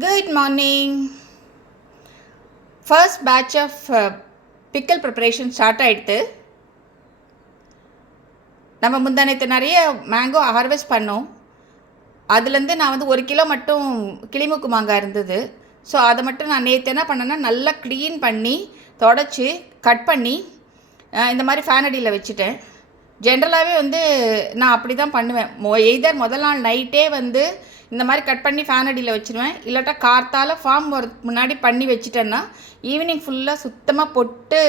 Good morning. First batch of pickle preparation start ஆயிடுத்து. நம்ம முந்தானத்து நிறைய மேங்கோ ஹார்வெஸ்ட் பண்ணோம். அதுலேருந்து நான் வந்து 1 கிலோ மட்டும் கிளிமூக்கு மாங்காய் இருந்தது. ஸோ அதை மட்டும் நான் நேற்று என்ன பண்ணேன்னா நல்லா க்ளீன் பண்ணி தொடச்சி கட் பண்ணி இந்த மாதிரி ஃபேன் அடியில் வச்சுட்டேன். ஜென்ரலாகவே வந்து நான் அப்படி தான் பண்ணுவேன். எய்தர் முதல் நாள் நைட்டே வந்து இந்த மாதிரி கட் பண்ணி ஃபேன் அடியில் வச்சுருவேன். இல்லாட்டா கார்த்தால் ஃபார்ம் முன்னாடி பண்ணி வச்சுட்டேன்னா ஈவினிங் ஃபுல்லாக சுத்தமாக பொட்டு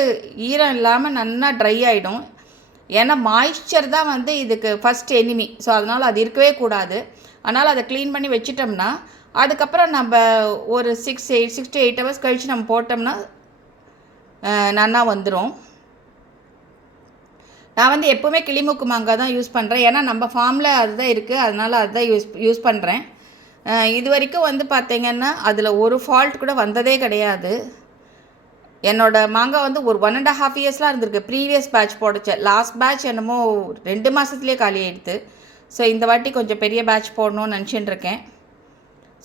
ஈரம் இல்லாமல் நல்லா ட்ரை ஆகிடும். ஏன்னா மாய்ஸ்சர் தான் வந்து இதுக்கு ஃபஸ்ட் எனிமி. ஸோ அதனால் அது இருக்கவே கூடாது. அதனால் அதை க்ளீன் பண்ணி வச்சுட்டோம்னா அதுக்கப்புறம் நம்ம ஒரு 6 to 8 ஹவர்ஸ் கழித்து நம்ம போட்டோம்னா நல்லா வந்துடும். நான் வந்து எப்போவுமே கிளிமூக்கு மாங்காய் தான் யூஸ் பண்ணுறேன். ஏன்னா நம்ம ஃபார்மில் அதுதான் இருக்குது, அதனால் அதுதான் யூஸ் பண்ணுறேன். இது வரைக்கும் வந்து பார்த்திங்கன்னா அதில் ஒரு ஃபால்ட் கூட வந்ததே கிடையாது. என்னோடய மாங்காய் வந்து ஒரு 1.5 இயர்ஸ்லாம் இருந்திருக்கு. ப்ரீவியஸ் பேட்ச் போடச்சேன். லாஸ்ட் பேட்ச் என்னமோ 2 மாதத்துலேயே காலி ஆகிடுது. ஸோ இந்த வாட்டி கொஞ்சம் பெரிய பேட்ச் போடணும்னு நினச்சின்னு இருக்கேன்.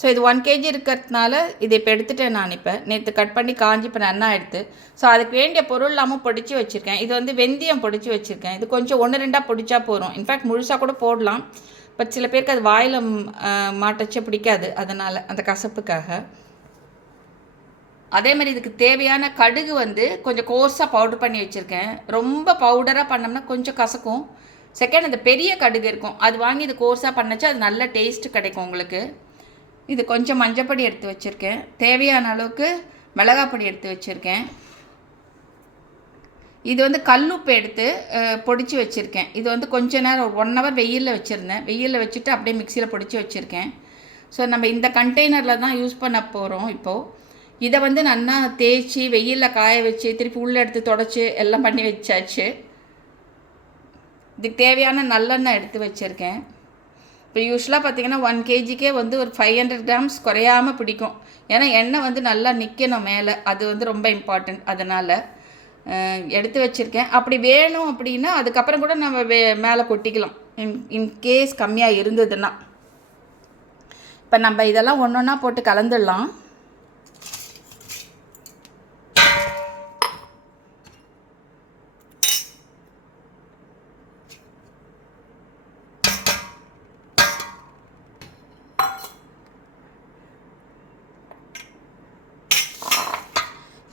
ஸோ இது 1 kg இருக்கிறதுனால இதை இப்போ எடுத்துகிட்டேன். நான் இப்போ நேற்று கட் பண்ணி காஞ்சி இப்போ நல்லா எடுத்து ஸோ அதுக்கு வேண்டிய பொருள் இல்லாமல் பொடிச்சு வச்சுருக்கேன். இது வந்து வெந்தயம் பொடிச்சு வச்சுருக்கேன். இது கொஞ்சம் 1-2 பொடிச்சா போகிறோம். இன்ஃபேக்ட் முழுசாக கூட போடலாம். பட் சில பேருக்கு அது வாயில் மாட்டச்சே பிடிக்காது, அதனால் அந்த கசப்புக்காக. அதேமாதிரி இதுக்கு தேவையான கடுகு வந்து கொஞ்சம் கோர்ஸாக பவுடர் பண்ணி வச்சுருக்கேன். ரொம்ப பவுடராக பண்ணோம்னா கொஞ்சம் கசக்கும். செகண்ட் அந்த பெரிய கடுகு இருக்கும், அது வாங்கி இது கோர்ஸாக பண்ணச்சு அது நல்ல டேஸ்ட்டு கிடைக்கும் உங்களுக்கு. இது கொஞ்சம் மஞ்சப்பொடி எடுத்து வச்சுருக்கேன். தேவையான அளவுக்கு மிளகாப்பொடி எடுத்து வச்சுருக்கேன். இது வந்து கல்லுப்பு எடுத்து பொடிச்சு வச்சுருக்கேன். இது வந்து கொஞ்ச நேரம் 1 hour வெயிலில் வச்சுருந்தேன். வெயிலில் வச்சுட்டு அப்படியே மிக்சியில் பொடிச்சு வச்சுருக்கேன். ஸோ நம்ம இந்த கண்டெய்னரில் தான் யூஸ் பண்ண போகிறோம் இப்போது. இதை வந்து நல்லா தேய்ச்சி வெயிலில் காய வச்சு திருப்பி உள்ளே எடுத்து தொடச்சி எல்லாம் பண்ணி வச்சாச்சு. இதுக்கு தேவையான நல்லெண்ணெய் எடுத்து வச்சுருக்கேன். இப்போ யூஸ்வலாக பார்த்திங்கன்னா 1 kgக்கே வந்து ஒரு 500 grams குறையாமல் பிடிக்கும். ஏன்னா எண்ணெய் வந்து நல்லா நிற்கணும் மேலே, அது வந்து ரொம்ப இம்பார்ட்டண்ட். அதனால் எடுத்து வச்சுருக்கேன். அப்படி வேணும் அப்படின்னா அதுக்கப்புறம் கூட நம்ம மேலே கொட்டிக்கலாம், இன்கேஸ் கம்மியாக இருந்ததுன்னா. இப்போ நம்ம இதெல்லாம் ஒன்று ஒன்றா போட்டு கலந்துடலாம்.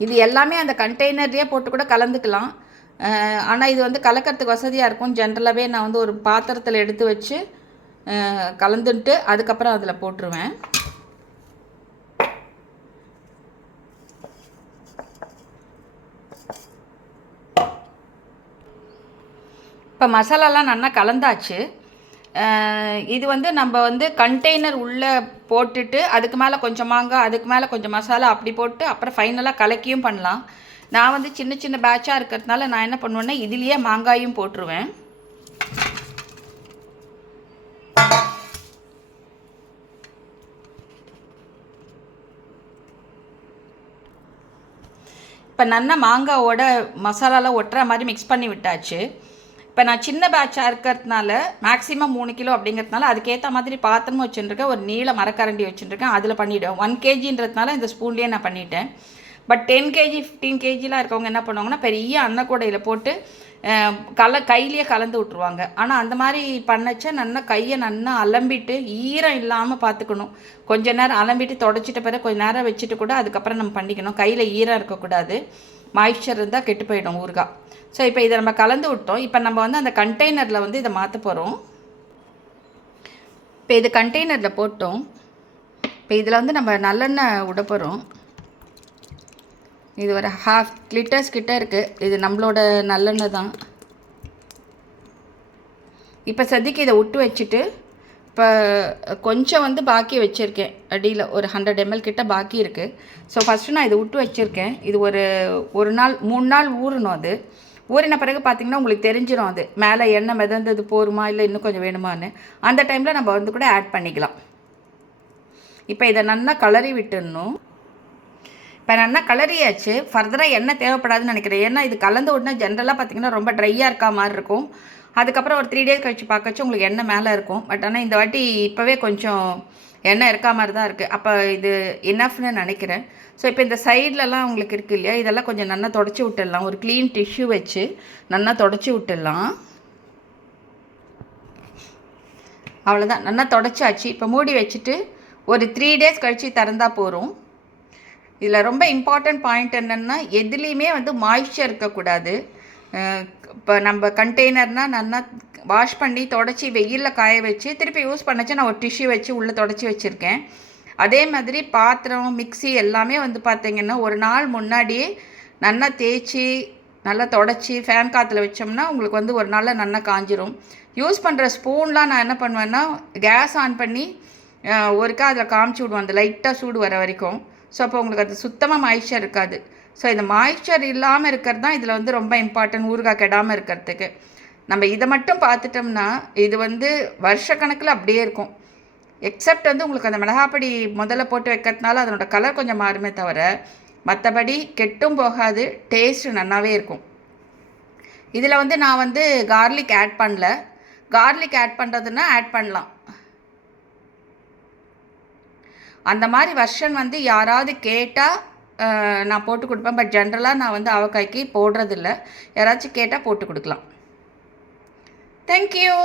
இது எல்லாமே அந்த கண்டெய்னர்லேயே போட்டு கூட கலந்துக்கலாம். ஆனால் இது வந்து கலக்கிறதுக்கு வசதியாக இருக்கும். ஜென்ரலாகவே நான் வந்து ஒரு பாத்திரத்தில் எடுத்து வச்சு கலந்துட்டு அதுக்கப்புறம் அதில் போட்டுருவேன். இப்போ மசாலாலாம் நல்லா கலந்தாச்சு. இது வந்து நம்ம வந்து கண்டெய்னர் உள்ளே போட்டுட்டு அதுக்கு மேலே கொஞ்சம் மாங்காய், அதுக்கு மேலே கொஞ்சம் மசாலா அப்படி போட்டு அப்புறம் ஃபைனலாக கலக்கியும் பண்ணலாம். நான் வந்து சின்ன சின்ன பேட்சாக இருக்கிறதுனால நான் என்ன பண்ணுவேன்னா இதுலேயே மாங்காயும் போட்டுருவேன். இப்போ நல்லா மாங்காவோட மசாலாலாம் ஒட்டுற மாதிரி மிக்ஸ் பண்ணி விட்டாச்சு. இப்போ நான் சின்ன பேட்சாக இருக்கிறதுனால மேக்ஸிமம் 3 கிலோ அப்படிங்கிறதுனால அதுக்கேற்ற மாதிரி பாத்திரமும் வச்சுட்டுருக்கேன், ஒரு நீல மரக்கரண்டி வச்சுட்டுருக்கேன், அதில் பண்ணிவிடுவேன். 1 kgன்றதுனால இந்த ஸ்பூன்லேயே நான் பண்ணிட்டேன். பட் 10 kg 15 kgலாம் இருக்கவங்க என்ன பண்ணுவாங்கன்னா பெரிய அன்னக்கூடையில் போட்டு கையிலேயே கலந்து விட்ருவாங்க. ஆனால் அந்த மாதிரி பண்ணச்சா நல்லா கையை நல்லா அலம்பிட்டு ஈரம் இல்லாமல் பார்த்துக்கணும். கொஞ்சம் நேரம் அலம்பிட்டு தொடச்சிட்ட பிறகு கொஞ்சம் நேரம் வச்சுட்டு கூட அதுக்கப்புறம் நம்ம பண்ணிக்கணும். கையில் ஈரம் இருக்கக்கூடாது, மாய்ஸ்சர் இருந்தால் கெட்டு போயிடும் ஊறுகாய். ஸோ இப்போ இதை நம்ம கலந்து விட்டோம். இப்போ நம்ம வந்து அந்த கண்டெய்னரில் வந்து இதை மாற்ற போகிறோம். இப்போ இது கண்டெய்னரில் போட்டோம். இப்போ இதில் வந்து நம்ம நல்லெண்ணெய் விட போகிறோம். இது ஒரு 1/2 liters கிட்ட இருக்குது. இது நம்மளோட நல்லெண்ணெய் தான். இப்போ சதிக்கு இதை விட்டு வச்சுட்டு இப்போ கொஞ்சம் வந்து பாக்கி வச்சுருக்கேன். அடியில் ஒரு 100 ml கிட்ட பாக்கி இருக்குது. ஸோ ஃபஸ்ட்டு நான் இதை விட்டு வச்சுருக்கேன். இது ஒரு நாள் 3 நாள் ஊறணும். அது ஊறின பிறகு பார்த்திங்கன்னா உங்களுக்கு தெரிஞ்சிடும் அது மேலே எண்ணெய் மிதந்தது போருமா இல்லை இன்னும் கொஞ்சம் வேணுமான்னு. அந்த டைமில் நம்ம வந்து கூட ஆட் பண்ணிக்கலாம். இப்போ இதை நல்லா கலரி விட்டுடணும். இப்போ நல்லா கலரியாச்சு. ஃபர்தராக எண்ணெய் தேவைப்படாதுன்னு நினைக்கிறேன். ஏன்னா இது கலந்து விட்னா ஜென்ரலாக பார்த்திங்கன்னா ரொம்ப ட்ரையாக இருக்கா மாதிரி இருக்கும். அதுக்கப்புறம் ஒரு 3 டேஸ் கழிச்சு பார்க்கச்சு உங்களுக்கு எண்ணெய் மேலே இருக்கும். பட் ஆனால் இந்த வாட்டி இப்போவே கொஞ்சம் எண்ணெய் இருக்கா மாதிரி தான் இருக்குது. அப்போ இது இனஃப்னு நினைக்கிறேன். ஸோ இப்போ இந்த சைட்லலாம் உங்களுக்கு இருக்குது இல்லையா, இதெல்லாம் கொஞ்சம் நல்லா தொடச்சி விட்டுடலாம். ஒரு க்ளீன் டிஷ்யூ வச்சு நல்லா தொடச்சி விட்டுடலாம். அவ்வளோதான், நல்லா தொடச்சாச்சு. இப்போ மூடி வச்சுட்டு ஒரு 3 டேஸ் கழித்து திறந்தால் போகிறோம். இதில் ரொம்ப இம்பார்ட்டண்ட் பாயிண்ட் என்னென்னா, எதுலேயுமே வந்து மாய்ஸ்சர் இருக்கக்கூடாது. இப்போ நம்ம கண்டெய்னர்னால் நல்லா வாஷ் பண்ணி தொடச்சி வெயிலில் காய வச்சு திருப்பி யூஸ் பண்ணச்சு நான் ஒரு டிஷ்யூ வச்சு உள்ளே தொடச்சி வச்சுருக்கேன். அதே மாதிரி பாத்திரம், மிக்சி எல்லாமே வந்து பார்த்திங்கன்னா ஒரு நாள் முன்னாடியே நல்லா தேய்ச்சி நல்லா தொடச்சி ஃபேன் காற்றுல வச்சோம்னா உங்களுக்கு வந்து ஒரு நாளில் நல்லா காஞ்சிரும். யூஸ் பண்ணுற ஸ்பூன்லாம் நான் என்ன பண்ணுவேன்னா, கேஸ் ஆன் பண்ணி ஒருக்கா அதில் காமிச்சு விடுவோம், அந்த லைட்டாக சூடு வர வரைக்கும். ஸோ அப்போ உங்களுக்கு அது சுத்தமாக மாய்ஸ்சர் இருக்காது. ஸோ இந்த மாய்ஸ்சர் இல்லாமல் இருக்கிறது தான் இதில் வந்து ரொம்ப இம்பார்ட்டன்ட், ஊறுகாய் கெடாமல் இருக்கிறதுக்கு. நம்ம இதை மட்டும் பார்த்துட்டோம்னா இது வந்து வருஷக்கணக்கில் அப்படியே இருக்கும். எக்ஸப்ட் வந்து உங்களுக்கு அந்த மிளகாப்பொடி முதல்ல போட்டு வைக்கிறதுனால அதனோட கலர் கொஞ்சம் மாறுமே தவிர மற்றபடி கெட்டும் போகாது, டேஸ்ட்டு நல்லாவே இருக்கும். இதில் வந்து நான் வந்து கார்லிக் ஆட் பண்ணல. கார்லிக் ஆட் பண்ணுறதுன்னா ஆட் பண்ணலாம். அந்த மாதிரி வெர்ஷன் வந்து யாராவது கேட்டால் நான் போட்டு கொடுப்பேன். பட் ஜென்ரலாக நான் வந்து அவக்காய்க்கு போடுறதில்ல. யாராச்சும் கேட்டால் போட்டு கொடுக்கலாம். தேங்க்யூ.